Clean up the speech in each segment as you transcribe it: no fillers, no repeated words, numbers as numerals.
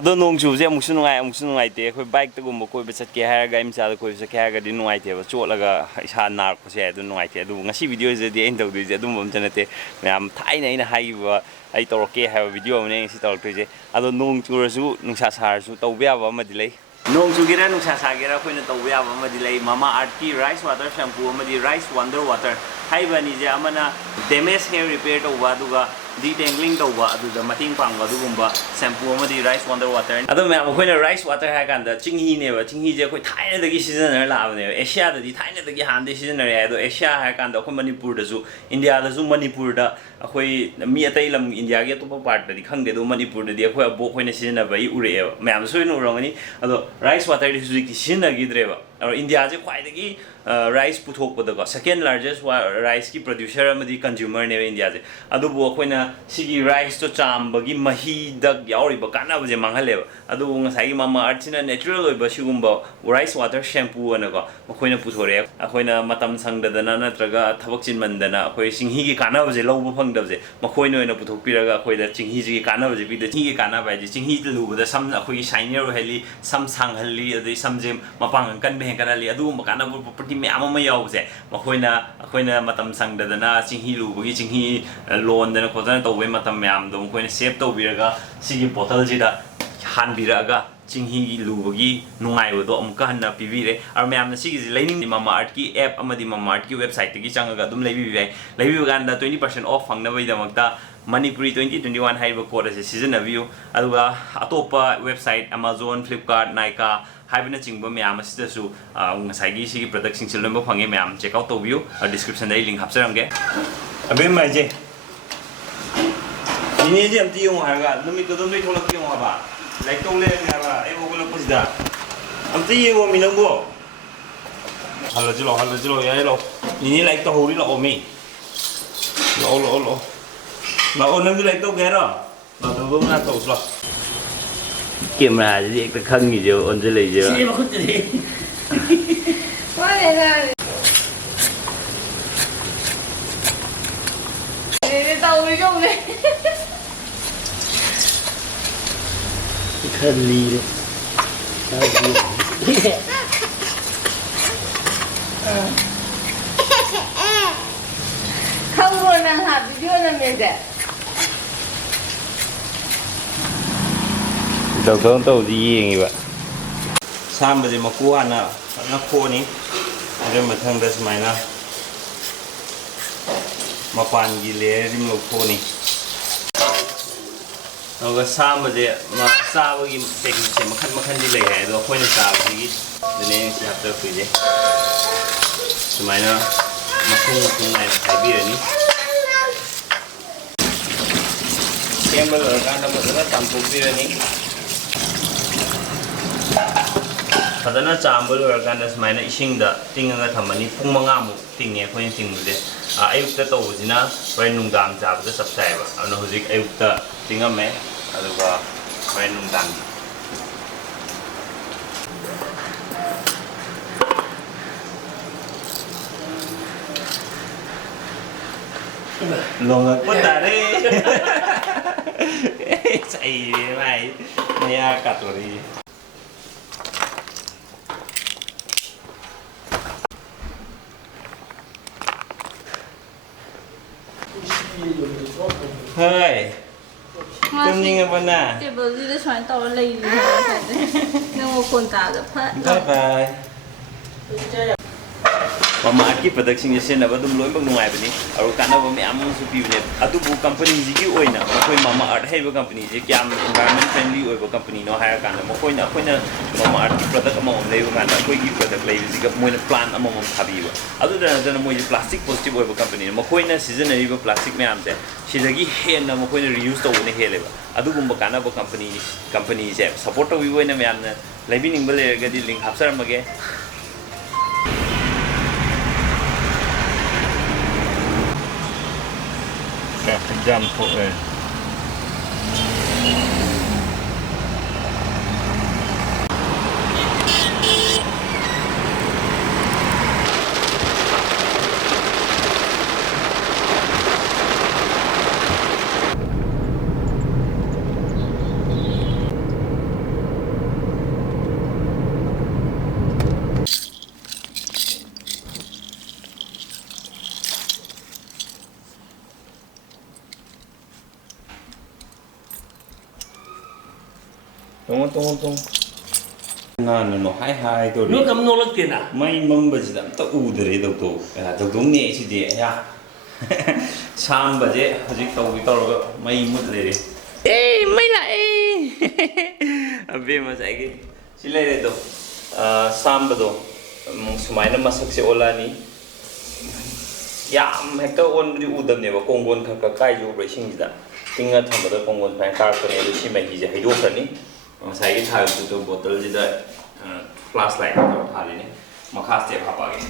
ꯑꯗꯣ ꯅꯣꯡ ꯆꯨꯕꯁꯦ ꯑꯃꯨꯛꯁꯨ ꯅꯨꯡꯉꯥꯏꯇꯦ ꯑꯩꯈꯣꯏ ꯕꯥꯏꯛꯇꯒꯨꯝꯕ ꯀꯣꯏꯕ ꯆꯠꯀꯦ ꯍꯥꯏꯔꯒ ꯑꯩ ꯃꯆꯥꯗ ꯀꯣꯏꯕ ꯆꯠꯀꯦ ꯍꯥꯏꯔꯒꯗꯤ ꯅꯨꯡꯉꯥꯏꯇꯦꯕ ꯆꯣꯠꯂꯒ ꯏꯁꯥ ꯅꯥꯔꯛꯄꯁꯨ ꯌꯥꯏ ꯑꯗꯨ ꯅꯨꯡꯉꯥꯏꯇꯦ ꯑꯗꯨꯕꯨ ꯉꯁꯤ ꯚꯤꯗꯤꯑꯣꯁꯤꯗꯤ ꯑꯩꯅ ꯇꯧꯗꯣꯏꯁꯦ ꯑꯗꯨꯝꯕ ꯑꯝꯇ ꯅꯠꯇꯦ ꯃꯌꯥꯝ ꯊꯥꯏꯅ ꯑꯩꯅ ꯍꯥꯏꯈꯤꯕ ꯑꯩ ꯇꯧꯔꯛꯀꯦ ꯍꯥꯏꯕ ꯚꯤꯗꯤꯑꯣ ꯑꯃꯅꯦ ꯉꯁꯤ ꯇꯧꯔꯛꯇꯣꯏꯁꯦ ꯑꯗꯣ ꯅꯣꯡ ꯆꯨꯔꯁꯨ ꯅꯨꯡꯁꯥ ꯁꯥꯔꯁꯨ ꯇꯧꯕ ꯌꯥꯕ ꯑꯃꯗꯤ ꯂꯩ ꯅꯣꯡ ꯆꯨꯒꯦꯔꯥ ꯅꯨꯡꯁꯥ ꯁꯥꯒꯦꯔꯥ ꯑꯩꯈꯣꯏꯅ ꯇꯧꯕ ꯌꯥꯕ ꯑꯃꯗꯤ ꯂꯩ ꯃꯃꯥꯑꯥꯔꯠꯀꯤ ꯔꯥꯏꯁ ꯋꯥꯇꯔ ꯁꯦꯝꯄꯨ ꯑꯃꯗꯤ ꯔꯥꯏꯁ ꯋꯥꯟꯗꯔ ꯋꯥꯇꯔ ꯍꯥꯏꯔꯤꯕ ꯑꯅꯤꯁꯦ ꯑꯃꯅ ꯗꯦꯃꯦꯖ ꯍꯦꯌꯔ ꯔꯤꯄꯦꯌꯔ ꯇꯧꯕ ꯑꯗꯨꯒ ꯗꯤꯇꯦꯡꯒ꯭ꯂꯤꯡ ꯇꯧꯕ ꯑꯗꯨꯗ ꯃꯇꯦꯡ ꯄꯥꯡꯕ ꯑꯗꯨꯒꯨꯝꯕ ꯁꯦꯝꯄꯨ ꯑꯃꯗꯤ ꯔꯥꯏꯁ ꯋꯥꯟꯗꯔ ꯋꯥꯇꯔ ꯑꯗꯣ ꯃꯌꯥꯝ ꯑꯩꯈꯣꯏꯅ ꯔꯥꯏꯁ ꯋꯥꯇꯔ ꯍꯥꯏꯔ ꯀꯥꯟꯗ ꯆꯤꯡꯍꯤꯅꯦꯕ ꯆꯤꯡꯍꯤꯁꯦ ꯑꯩꯈꯣꯏ ꯊꯥꯏꯅꯗꯒꯤ ꯁꯤꯖꯤꯟꯅꯔ ꯂꯥꯛꯑꯕꯅꯦꯕ ꯑꯦꯁꯤꯌꯥꯗꯗꯤ ꯊꯥꯏꯅꯗꯒꯤ ꯍꯥꯟꯅꯗꯒꯤ ꯁꯤꯖꯤꯟꯅꯔꯦ ꯑꯗꯣ ꯑꯦꯁꯤꯌꯥ ꯍꯥꯏꯔ ꯀꯥꯟꯗ ꯑꯩꯈꯣꯏ ꯃꯅꯤꯄꯨꯔꯗꯁꯨ ꯏꯟꯗꯤꯌꯥꯗꯁꯨ ꯃꯅꯤꯄꯨꯔꯗ ꯑꯩꯈꯣꯏ ꯃꯤ ꯑꯇꯩ ꯂꯝ ꯏꯟꯗꯤꯌꯥꯒꯤ ꯑꯇꯣꯞꯄ ꯄꯥꯔꯠꯇꯗꯤ ꯈꯪꯗꯦ ꯑꯗꯣ ꯃꯅꯤꯄꯨꯔꯗꯗꯤ ꯑꯩꯈꯣꯏ ꯑꯕꯣꯛ ꯑꯩꯈꯣꯏꯅ ꯁꯤꯖꯤꯟꯅꯕ ꯑꯩ ꯎꯔꯛꯑꯦꯕ ꯃꯌꯥꯝ ꯁꯣꯏꯅ ꯎꯔꯝꯒꯅꯤ ꯑꯗꯣ ꯔꯥꯏꯁ ꯋꯥꯇꯔꯗꯤ ꯍꯧꯖꯤꯛꯇꯤ ꯁꯤꯖꯤꯟꯅꯈꯤꯗ꯭ꯔꯦꯕ ꯑꯗꯣ ꯏꯟꯗꯤꯌꯥꯁꯦ ꯈ꯭ꯋꯥꯏꯗꯒꯤ ꯔꯥꯏꯁ ꯄꯨꯊꯣꯛꯄꯗꯀꯣ ꯁꯦꯀꯦꯟ ꯂꯥꯔꯖꯦꯁ ꯔꯥꯏꯁꯀꯤ ꯄ꯭ꯔꯣꯗ꯭ꯌꯨꯁꯔ ꯑꯃꯗꯤ ꯀꯟꯖꯨꯃꯔꯅꯦꯕ ꯏꯟꯗꯤꯌꯥꯁꯦ ꯑꯗꯨꯕꯨ ꯑꯩꯈꯣꯏꯅ ꯁꯤꯒꯤ ꯔꯥꯏꯁꯇꯣ ꯆꯥꯝꯕꯒꯤ ꯃꯍꯤꯗ ꯌꯥꯎꯔꯤꯕ ꯀꯥꯟꯅꯕꯁꯦ ꯃꯥꯡꯍꯜꯂꯦꯕ ꯑꯗꯨꯕꯨ ꯉꯁꯥꯏꯒꯤ ꯃꯃꯥꯑꯥꯔꯠꯁꯤꯅ ꯅꯦꯆꯔꯦꯜ ꯑꯣꯏꯕ ꯁꯤꯒꯨꯝꯕ ꯔꯥꯏꯁ ꯋꯥꯇꯔ ꯁꯦꯝꯄꯨ ꯑꯅꯀꯣ ꯃꯈꯣꯏꯅ ꯄꯨꯊꯣꯔꯛꯑꯦ ꯑꯩꯈꯣꯏꯅ ꯃꯇꯝ ꯁꯪꯗꯗꯅ ꯅꯠꯇ꯭ꯔꯒ ꯊꯕꯛ ꯆꯤꯟꯃꯟꯗꯅ ꯑꯩꯈꯣꯏ ꯆꯤꯡꯍꯤꯒꯤ ꯀꯥꯟꯅꯕꯁꯦ ꯂꯧꯕ ꯐꯪꯗꯕꯁꯦ ꯃꯈꯣꯏꯅ ꯑꯣꯏꯅ ꯄꯨꯊꯣꯛꯄꯤꯔꯒ ꯑꯩꯈꯣꯏꯗ ꯆꯤꯡꯍꯤꯁꯤꯒꯤ ꯀꯥꯟꯅꯕꯁꯦ ꯄꯤꯗ ꯆꯤꯡꯍꯤꯒꯤ ꯀꯥꯟꯅꯕ ꯍꯥꯏꯗꯤ ꯆꯤꯡꯍꯤꯗ ꯂꯨꯕꯗ ꯁꯝ ꯑꯩꯈꯣꯏꯒꯤ ꯁꯥꯏꯅꯤꯌꯔ ꯑꯣꯏꯍꯜꯂꯤ ꯁꯝ ꯁꯥꯡꯍꯜꯂꯤ ꯑꯗꯩ ꯁꯝꯁꯦ ꯃꯄꯥꯡꯒꯜ ꯀꯟꯕ ꯍꯦꯟꯒꯠꯍꯜꯂꯤ ꯑꯗꯨꯒꯨꯝꯕ ꯀꯥꯟꯅꯕ ꯄ꯭ꯔꯣꯄꯔꯇꯤ ꯃꯌꯥꯝ ꯑꯃ ꯌꯥꯎꯕꯁꯦ ꯑꯩꯈꯣꯏꯅ ꯃꯇꯝ ꯁꯪꯗꯗꯅ ꯆꯤꯡꯍꯤ ꯂꯨꯕꯒꯤ ꯆꯤꯡꯍꯤ ꯂꯣꯟꯗꯅ ꯈꯣꯠꯇꯅ ꯇꯧꯕꯒꯤ ꯃꯇꯝ ꯃꯌꯥꯝꯗꯣ ꯃꯈꯣꯏꯅ ꯁꯦꯞ ꯇꯧꯕꯤꯔꯒ ꯁꯤꯒꯤ ꯕꯣꯇꯜꯁꯤꯗ ꯍꯥꯟꯕꯤꯔꯛꯑꯒ ꯆꯤꯡꯍꯤ ꯂꯨꯕꯒꯤ ꯅꯨꯡꯉꯥꯏꯕꯗꯣ ꯑꯃꯨꯛꯀ ꯍꯟꯅ ꯄꯤꯕꯤꯔꯦ ꯑꯗꯣ ꯃꯌꯥꯝꯅ ꯁꯤꯒꯤꯁꯦ ꯂꯩꯅꯤꯡꯉꯤ ꯃꯃꯥꯑꯥꯔꯠꯀꯤ ꯑꯦꯞ ꯑꯃꯗꯤ ꯃꯃꯥꯑꯥꯔꯠꯀꯤ ꯋꯦꯕꯁꯥꯏꯠꯇꯒꯤ ꯆꯪꯉꯒ ꯑꯗꯨꯝ ꯂꯩꯕꯤꯕ ꯌꯥꯏ ꯂꯩꯕꯤꯕ ꯀꯥꯟꯗ 20% ꯑꯣꯐ ꯐꯪꯅꯕꯒꯤꯗꯃꯛꯇ ꯃꯅꯤꯄꯨꯔꯤ 2021 ꯍꯥꯏꯔꯤꯕ ꯀꯣꯗ ꯑꯁꯤ ꯁꯤꯖꯤꯟꯅꯕꯤꯌꯨ ꯑꯗꯨꯒ ꯑꯇꯣꯞꯄ ꯋꯦꯕꯁꯥꯏꯠ ꯑꯦꯃꯥꯖꯣꯟ ꯐ꯭ꯂꯤꯞꯀꯥꯔꯠ ꯅꯥꯏꯀꯥ ꯍꯥꯏꯕꯅꯆꯤꯡꯕ ꯃꯌꯥꯝ ꯑꯁꯤꯗꯁꯨ ꯉꯁꯥꯏꯒꯤ ꯁꯤꯒꯤ ꯄ꯭ꯔꯗꯛꯁꯤꯡꯁꯦ ꯂꯣꯏꯅꯃꯛ ꯐꯪꯉꯦ ꯃꯌꯥꯝ ꯆꯦꯛ ꯑꯥꯎꯠ ꯇꯧꯕꯤꯌꯨ ꯗꯤꯁꯀ꯭ꯔꯤꯞꯁꯟꯗ ꯑꯩ ꯂꯤꯡꯛ ꯍꯥꯞꯆꯔꯝꯒꯦ ꯑꯕꯦꯝꯃ ꯍꯥꯏꯁꯦ ꯏꯅꯦꯁꯦ ꯑꯝꯇ ꯌꯦꯡꯉꯨ ꯍꯥꯏꯔꯒ ꯅꯨꯃꯤꯠꯇꯣ ꯑꯗꯨꯝ ꯊꯣꯛꯂꯛꯄ ꯌꯦꯡꯉꯨ ꯍꯥꯏꯕ ꯂꯥꯏꯔꯤꯛ ꯇꯧ ꯂꯩꯔꯝꯃꯦ ꯍꯥꯏꯕ ꯑꯩ ꯍꯧꯒꯠꯂꯛꯄꯁꯤꯗ ꯑꯝꯇ ꯌꯦꯡꯉꯣ ꯃꯤ ꯅꯪꯕꯨ ꯍꯜꯂꯁꯤ ꯂꯥꯛꯑꯣ ꯌꯥꯏ ꯂꯥꯛꯑꯣ ꯅꯤꯅꯦ ꯂꯥꯏꯔꯤꯛ ꯇꯧꯍꯧꯔꯤ ꯂꯥꯛꯑꯣ ꯃꯤ ꯂꯥꯛꯑꯣ ꯅꯪꯁꯨ ꯂꯥꯏꯔꯤꯛ ꯇꯧꯒꯦ ꯍꯥꯏꯔꯣ ꯂꯥꯛꯇꯧꯕ ꯃꯅꯥꯛ ꯇꯧꯁꯨ ꯂꯥꯛꯑꯣ ꯀꯦꯃꯦꯔꯥꯁꯤꯗꯤ ꯍꯦꯛꯇ ꯈꯪꯉꯤꯁꯦ ꯑꯣꯟꯁꯤꯜꯂꯛꯏꯁꯦ ꯁꯤ ꯃꯈꯨꯠꯇꯗꯤ खर लीरे खबर ना हाथ वीडियो ना मेरे डॉक्टर तो ये बा साम बजे मकुआ ना खोनी अरे मथंग दस मायना मपान की लेयर जिम लोग खोनी और साम बजे साब की टेक्निक से मखन मखन दी ले है तो कोई ना साब की दुनिया से आप तक पीजे सुमाइना मखन ना खाई रही कैमल और कांडा मदना तंपू भी रही फजना चांबल और कांडा सुमाइना इशिंग दा तिंगा थमनी पुंग मंगामु तिंगे कोई तिंगुदे अयुक्ता तौबसिना होय नुंगाम चाबदा सबसायबा अन हुजिक अयुक्ता तिंगमे अदुगा होय नुंगाम लोंगा पतारे सही भाई नया कटोरी Hey, tumning apa na? Table di da soalnya tahu lagi. Nunggu kontak apa? Bye bye. Mamaearth की प्रोडक्शन जैसे नब तुम लोग बग नुआई बनी और काना वो में आमूल सुपी बने अतु वो कंपनी जी की ओइ ना कोई Mamaearth है वो कंपनी जी क्या environment friendly ओइ वो कंपनी नो हायर काना वो कोई ना Mamaearth की प्रोडक्ट अमाउंट ले वो काना कोई की प्रोडक्ट ले जी का मोइन प्लान अमाउंट खाबी वो अतु दना मोइन प्लास्टिक पॉजिटिव ओइ वो कंपनी ना कोई ना सीजन नहीं वो प्लास्टिक में आमते सिदगी है ना कोई ना reuse तो उन्हें है ले वो अतु गुम्बा काना वो कंपनी से सपोर्ट तो भी वो ना में आमने लाइबी निंबले गदी लिंक हाप्सर मगे jam kok tung. No, hi, to No come no look tina. My members them to udre the ne sidi ya. Saamba je hajik to we to my mudre. Eh, my la abe masagi. Sile do Saamba do sumaina masak se olani. Yam hekta on the udam never kongon kai you racing that. Tinga thamba kongon pan car for the shima his a hydropani. Masai have to do bottle the flashlight of Harini. Makaste Papagi.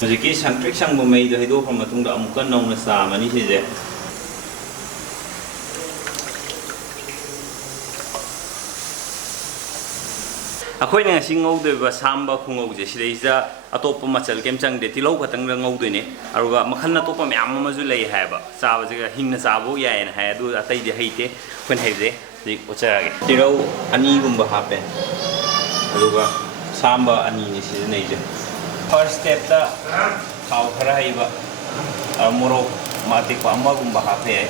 The kids and tricks and made the Hido from a Tunga Amuka known as Sam and he said. According to Singo, the Saamba Kungo, she is a top muscle came sang the Tilo Katanga, Aruga Makana Topa Yamazule have Savaga Hina Savo, ya and had do a tay the hate when have the Ochagi. Tiro Anigumba happen. Aruga Saamba Ani is in nature. First step the how Karaiba Moro Matika Magumba happy.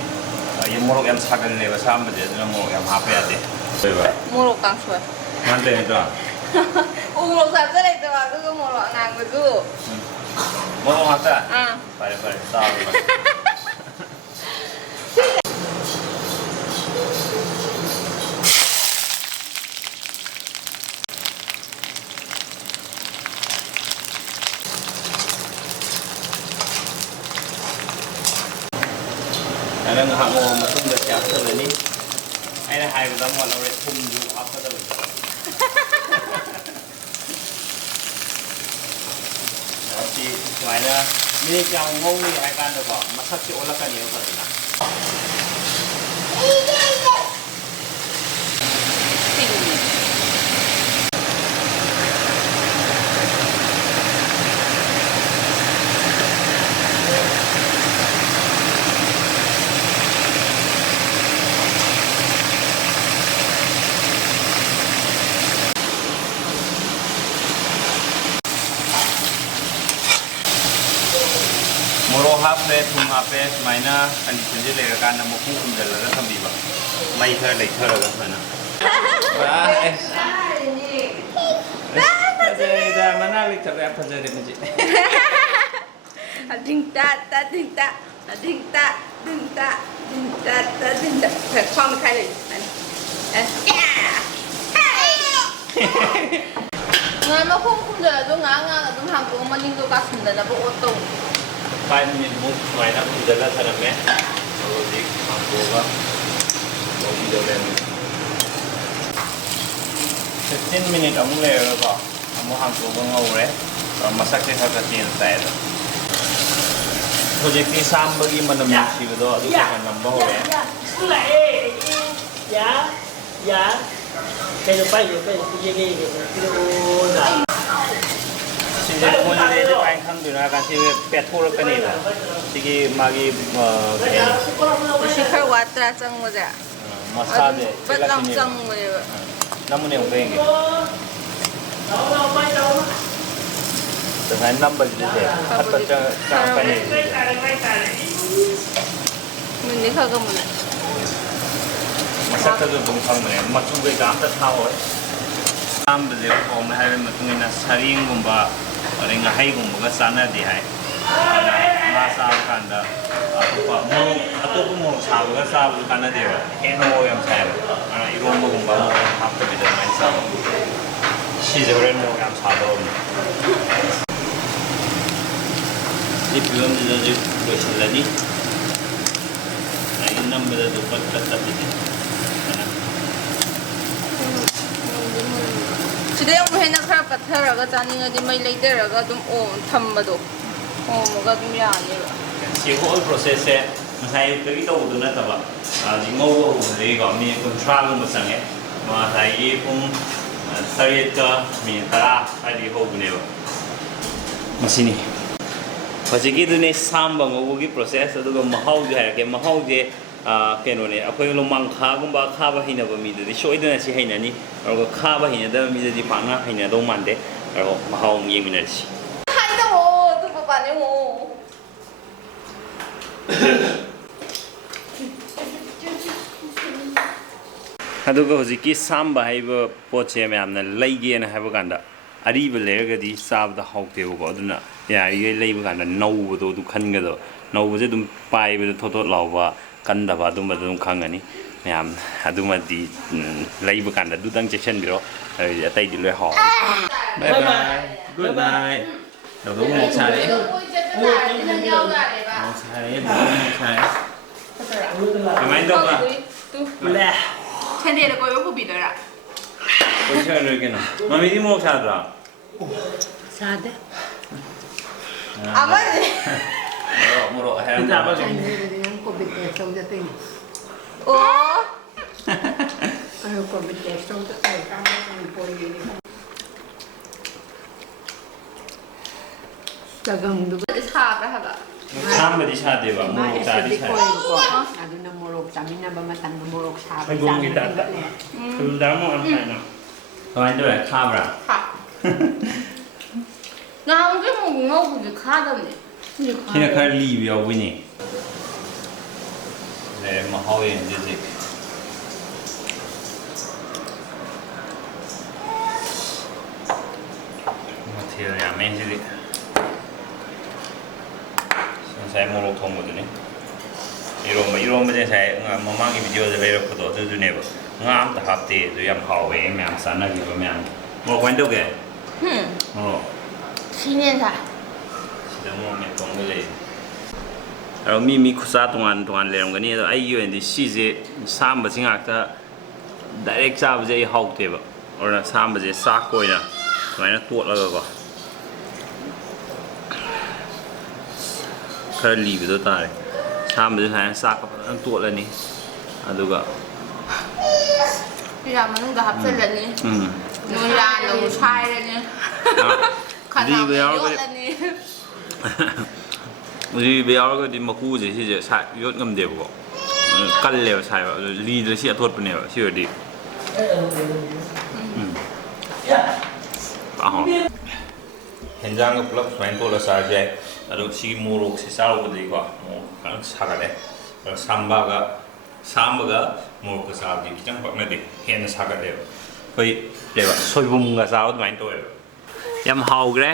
Yamoro and Sagan never Samba, no more am happy. Moro Kanswa. Nanti itu. Umur satu itu aku ke moro nanggu tu. Mau apa? Ah. Baik, tahu. Ada nggak mau masuk ke siapa ni? Ada hai betul mau lewat kumju apa tu? Si mana ni yang ngau ni hai kan tu kok masak si olah kan ni apa tu nak? Moro hape, thum hape, maina condition je lega kan mo ku kum dal la thambi ba. Mai thar lai thar ga mana. Da mana li thar ya phajare muji. Ding ta. Phải khoan khai lên. Người mà không giờ tôi ngã là tôi hàng của mình tôi cắt sừng là bộ ô tô. 5 minutes move maina ku dal la thar me. Aur dik aapko ga body do le 15 minutes amu le ga amu hang ko ga ngau re masak ke thar ka tin sai da. Project ni Saamba gi manam ni si do adu ka number ho re. Ya. Kayo pa yo pe ye na. Sini pun ada je paling kan tu nak kasi petrol kan ni lah. Sigi magi kayak. Sikar water cang macam. Masa deh. Belang cang macam. Namun yang pengen. Dengan number je deh. Apa cang apa ni? Mình đi khơi cái mình. Masa tu bungkang ni. Macam gue gambar tahu. Saamba je om hai macam ni saring gumba. Orang ngahai gumba sana di hai. Masa kan dah. Atau pun mau sahaja kan sahaja kan ada dia. Eno yang saya. Iron mau gumba mau apa beda main sahaja. Si orang mau yang sahaja. Ini film jadi berhasil lagi. Ini nama dia tu kat tadi. Sudah yang mungkin nak kerap terang ke jani ngadi mai later ke tu tambah tu. Moga tu ya ni. Si whole process eh, masai pergi tahu tu nak apa. Jadi mau hari kami control macam ni. Masai pun serius ke minta hari kau punya. Masih ni. Pasal itu ni Saamba mau pergi proses tu kan mahau je hai, ke mahau je keno ni. Apa yang lo mangkha gumba kha bah hina bami tu. Show itu nasi hina ni. Orang kha bah hina dah mida di panah hina dong mande. 그리고 마하옹 예민하지. 한다고 또 봐봐요. ꯑꯗꯨꯒ ꯍꯧꯖꯤꯛꯀꯤ ꯁꯥꯝꯕ ꯍꯥꯏꯕ ꯄꯣꯠꯁꯦ ꯃꯌꯥꯝꯅ ꯂꯩꯒꯦꯅ ꯍꯥꯏꯕ ꯀꯥꯟꯗ ꯑꯔꯤꯕ ꯂꯩꯔꯒꯗꯤ ꯆꯥꯕꯗ ꯍꯥꯎꯇꯦꯕꯀꯣ ꯑꯗꯨꯅ ꯌꯥꯔꯤꯈꯩ ꯂꯩꯕ ꯀꯥꯟꯗ ꯅꯧꯕꯗꯣ ꯑꯗꯨ ꯈꯟꯒꯗꯕ ꯅꯧꯕꯁꯦ ꯑꯗꯨꯝ ꯄꯥꯏꯕꯗ ꯊꯣꯠ ꯊꯣꯠ ꯂꯥꯎꯕ ꯀꯟꯗꯕ ꯑꯗꯨꯝꯕꯗ ꯑꯗꯨꯝ ꯈꯪꯒꯅꯤ ꯃꯌꯥꯝ ꯑꯗꯨꯃꯗꯤ ꯂꯩꯕ ꯀꯥꯟꯗ ꯑꯗꯨꯗꯪ ꯆꯦꯛꯁꯤꯟꯕꯤꯔꯣ ꯑꯗꯨꯗꯤ ꯑꯇꯩꯗꯤ ꯂꯣꯏ ꯍꯥꯎ ꯕꯥꯏ ꯕꯥꯏ ꯒꯨꯗ ꯅꯥꯏꯠ ꯗꯧꯗꯧ ꯃꯣꯛ ꯁꯥꯔꯦ ꯃꯣꯛ ꯁꯥꯔꯦ ꯃꯣꯛ ꯁꯥꯔꯦ ꯀꯃꯥꯏꯅ ꯇꯧꯕ ꯂꯦ ꯁꯟꯗꯦꯗ ꯀꯣꯏꯕ ꯄꯨꯕꯤꯗꯣꯏꯔꯥ ꯀꯣꯏ ꯆꯠꯂꯣꯏ ꯀꯩꯅꯣ ꯃꯃꯤꯗꯤ ꯃꯣꯛ ꯁꯥꯗ꯭ꯔꯣ Sade. ꯑꯃꯗꯤ ꯃꯣꯔꯣꯛ ꯍꯥꯏꯔꯝꯗ Dengan COVID test ông jatuh ini. ꯑꯣ Kalau COVID test ông jatuh kamu kan poli ini. Dagang dulu. ꯁꯥꯕ꯭ꯔꯥ ꯍꯥꯏꯕ ꯁꯥꯝꯕꯗꯤ ꯁꯥꯗꯦꯕ ꯃꯣꯔꯣꯛ ꯆꯥꯗꯤ ꯁꯥꯏ Aduna morok tamina bamatang morok sabi. ꯍꯩꯕꯣꯡꯒꯤ ꯇꯥꯏꯞꯇ ꯊꯨꯜꯗ ꯑꯃꯨꯛ ꯌꯥꯝ ꯁꯥꯏꯅ ꯀꯃꯥꯏꯅ ꯇꯧꯔꯦ ꯈꯥꯕ꯭ꯔꯥ ꯉꯥꯍꯨꯝꯒꯤ ꯃꯨꯛ ꯉꯧꯕꯗꯤ ꯈꯥꯗꯕꯅꯦ ꯁꯤꯅ ꯈꯔ ꯂꯤꯕ ꯌꯥꯎꯕꯅꯤ ꯂꯩꯔꯦ ꯃꯍꯥꯎ ꯌꯦꯡꯁꯤ ꯍꯧꯖꯤꯛ ꯃꯊꯦꯜ ꯌꯥꯝꯃꯦ ꯁꯤꯗꯤ ꯉꯁꯥꯏ ꯃꯣꯔꯣꯛ ꯊꯣꯡꯕꯗꯨꯅꯤ ꯏꯔꯣꯝꯕꯁꯦ ꯉꯁꯥꯏ ꯃꯃꯥꯡꯒꯤ ꯚꯤꯗꯤꯑꯣꯗ ꯂꯩꯔꯛꯄꯗꯣ ꯑꯗꯨꯗꯨꯅꯦꯕ ꯉꯥ ꯑꯝꯇ ꯍꯥꯞꯇꯦ ꯑꯗꯨ ꯌꯥꯝ ꯍꯥꯎꯋꯦ ꯃꯌꯥꯝ ꯆꯥꯟꯅꯈꯤꯕ ꯃꯌꯥꯝ ꯃꯣꯔꯣꯛ ꯀꯃꯥꯏꯅ ꯇꯧꯒꯦ ꯃꯣꯔꯣꯛ 시내사 ꯁꯤꯗ ꯃꯣꯔꯣꯛ ꯃꯦꯠꯄꯝꯒ ꯂꯩ ꯑꯗꯣ ꯃꯤ ꯈꯨꯆꯥ ꯇꯣꯉꯥꯟ ꯂꯩꯔꯝꯒꯅꯤ ꯑꯗꯣ ꯑꯩꯒꯤ ꯑꯣꯏꯅꯗꯤ ꯁꯤꯁꯦ ꯁꯥꯝꯕꯁꯤ ꯉꯥꯛꯇ ꯗꯥꯏꯔꯦꯛ ꯆꯥꯕꯁꯦ ꯑꯩ ꯍꯥꯎꯇꯦꯕ ꯑꯗꯨꯅ ꯁꯥꯝꯕꯁꯦ ꯆꯥꯛꯀ ꯑꯣꯏꯅ ꯁꯨꯃꯥꯏꯅ ꯇꯣꯠꯂꯒꯀꯣ खर लीबदो तारे सामबदो सायन साक फजन तोलनी अदुगा पिरा मनुंगा हapsalani नोया नो साइरनी लीब यावगदि लीब यावगदि मकुजे सिजे सा योत ngमदेबको कल्लेबा सायबा लीद्रसि अथोटपनेबा सिवदि अहो हेंजांग पुलप स्वाइन तोला साजे अदो सी मोरोक से चाउबदीको मोक खन सागले सामबगा मोरोक साबदि खिचंग पकनदि हेन सागले कोई लेबा सोयबुमगा चाउ दमाइन तोय याम हाउग्रे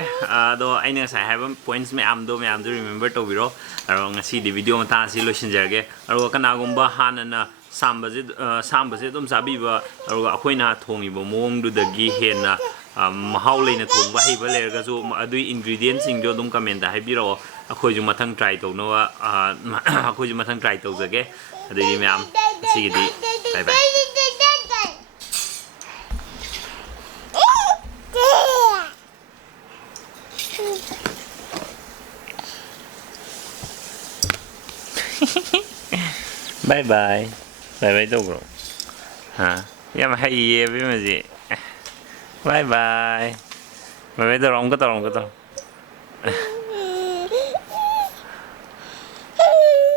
अदो आइना साइ हाइबम पॉइंट्स में आमदो रिमेंबर तोबिरो अरो ngasi di video mata si losinjarge अरो कनागुम्बा हानना सामबसे दम साबिबा अरो अखोइना थोंगिबो मोंगदुदगी हेना mahau leina thongba heiba lerga jo adui ingredients sing jo dum comment da haibiro akhoi ju mathang try to no akhoi ju mathang try to jage adui myam sigidi bye bye bye bye bye bye to bro ha yam hai ye bi ma ji bye bye bye bye dorong ka